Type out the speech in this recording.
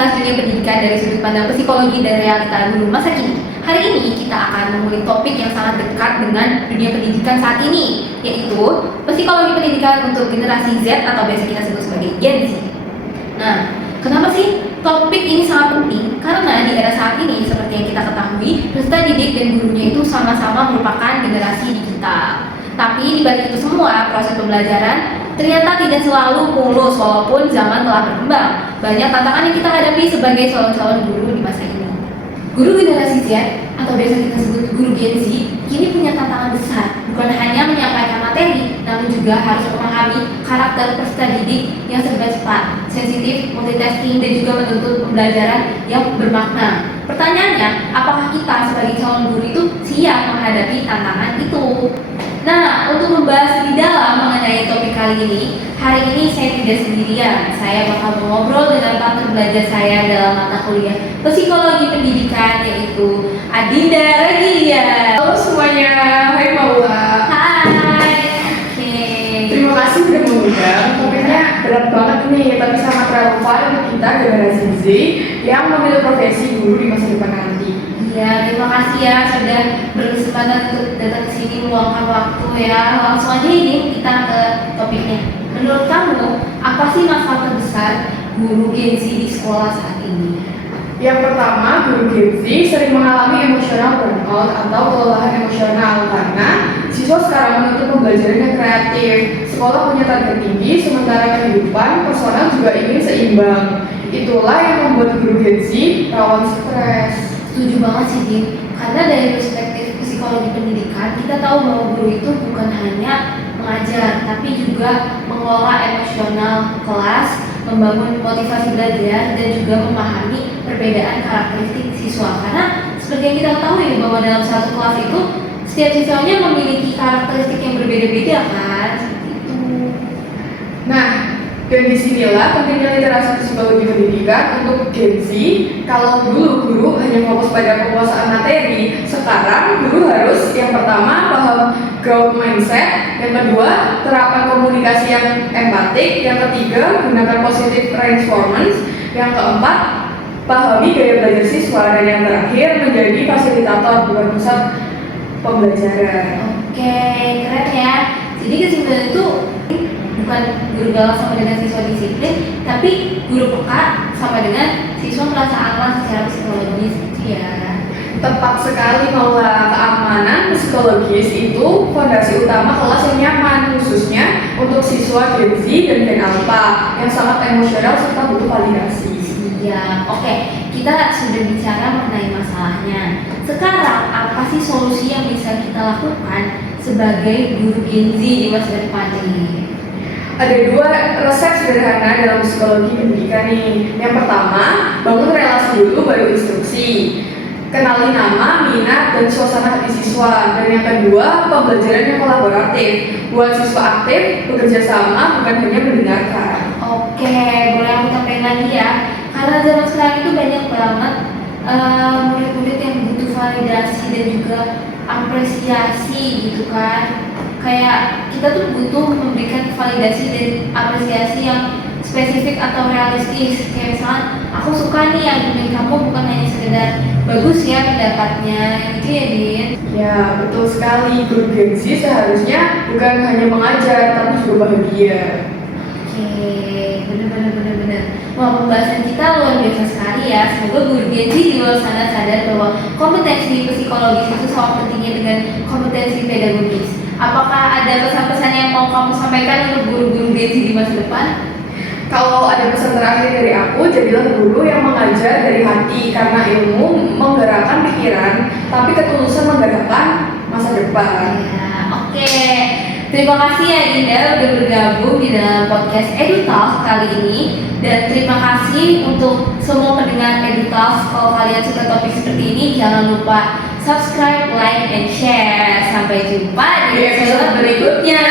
membahas dunia pendidikan dari sudut pandang psikologi dan realita guru masa kini. Hari ini kita akan mengulik topik yang sangat dekat dengan dunia pendidikan saat ini, yaitu psikologi pendidikan untuk generasi Z atau biasa kita sebut sebagai Gen Z. Nah, kenapa sih topik ini sangat penting? Karena di era saat ini, seperti yang kita ketahui, peserta didik dan gurunya itu sama-sama merupakan generasi digital. Tapi di balik itu semua, proses pembelajaran ternyata tidak selalu mulus walaupun zaman telah berkembang. Banyak tantangan yang kita hadapi sebagai calon-calon guru di masa ini. Guru generasi Z atau biasa kita sebut guru Gen Z kini punya tantangan besar, bukan hanya menyampaikan materi, namun juga harus memahami karakter peserta didik yang serba cepat, sensitif, multitasking, dan juga menuntut pembelajaran yang bermakna. Pertanyaannya, apakah kita sebagai calon guru itu siap menghadapi tantangan itu? Nah, untuk membahas lebih dalam mengenai topik kali ini, hari ini saya tidak sendirian. Saya bakal ngobrol dengan partner belajar saya dalam mata kuliah Psikologi Pendidikan, yaitu Adinda Regilia. Halo semuanya, hai Paula. Hai. Oke. Terima kasih sudah mengundang. Topiknya berat banget nih, tapi sangat relevan untuk kita generasi Z yang memilih profesi guru di masa depan nanti. Ya, terima kasih ya sudah berkesempatan untuk datang ke sini meluangkan waktu ya. Langsung aja ini kita ke topiknya. Menurut kamu, apa sih masalah terbesar guru Gen Z di sekolah saat ini? Yang pertama, guru Gen Z sering mengalami emosional burnout atau kelelahan emosional karena siswa sekarang menuntut pembelajaran yang kreatif. Sekolah punya target tinggi, sementara kehidupan personal juga ingin seimbang. Itulah yang membuat guru Gen Z rawan stres. Setuju banget sih, Din. Karena dari perspektif psikologi pendidikan, kita tahu bahwa guru itu bukan hanya mengajar, tapi juga mengelola emosional kelas, membangun motivasi belajar, dan juga memahami perbedaan karakteristik siswa. Karena seperti yang kita ketahui bahwa dalam satu kelas itu, setiap siswanya memiliki karakteristik yang berbeda-beda kan? Seperti itu. Nah, dan disinilah pentingnya literasi psikologi pendidikan untuk Gen Z. Kalau dulu guru hanya fokus pada penguasaan materi, sekarang guru harus yang pertama paham growth mindset, yang kedua terapkan komunikasi yang empatik, yang ketiga gunakan positive reinforcement, yang keempat pahami gaya belajar siswa, dan yang terakhir menjadi fasilitator bukan pusat pembelajaran. Oke, keren ya. Jadi kesimpulan itu bukan guru galak sama dengan siswa disiplin, tapi guru peka sama dengan siswa merasa aman secara psikologis gitu ya. Tepat sekali, Maula. Keamanan psikologis itu fondasi utama kelas yang nyaman, khususnya untuk siswa Gen Z dan Gen Alpha yang sangat emosional serta butuh validasi. Iya, oke. Kita sudah bicara mengenai masalahnya. Sekarang apa sih solusi yang bisa kita lakukan sebagai guru Gen Z di masa depan ini? Ada dua resep sederhana dalam psikologi pendidikan nih. Yang pertama, bangun relasi dulu baru instruksi. Kenali nama, minat, dan suasana hati siswa. Dan yang kedua, pembelajaran yang kolaboratif. Buat siswa aktif, bekerja sama, bukan hanya mendengarkan. Oke, boleh aku tambahin lagi ya. Karena zaman sekarang itu banyak banget murid-murid yang butuh validasi dan juga apresiasi gitu kan. Kayak kita tuh butuh memberikan validasi dan apresiasi yang spesifik atau realistis. Kayak misalnya, aku suka nih argumen kamu bukan hanya sekedar bagus ya pendapatnya, gitu ya Din. Ya, betul sekali. Guru Gen Z seharusnya bukan hanya mengajar, tapi juga bahagia. Oke, bener. Wah, pembahasan kita luar biasa sekali ya. Semoga guru Gen Z di luar sana sadar bahwa kompetensi psikologis itu sama pentingnya dengan kompetensi pedagogis. Apakah ada pesan-pesan yang mau kamu sampaikan untuk guru-guru Gen Z di masa depan? Kalau ada pesan terakhir dari aku, jadilah guru yang mengajar dari hati, karena ilmu menggerakkan pikiran, tapi ketulusan menggerakkan masa depan. Ya, oke. Terima kasih ya Dinda udah bergabung di dalam podcast EduTalk kali ini. Dan terima kasih untuk semua pendengar EduTalk. Kalau kalian suka topik seperti ini, jangan lupa subscribe, like, and share. Sampai jumpa di episode berikutnya.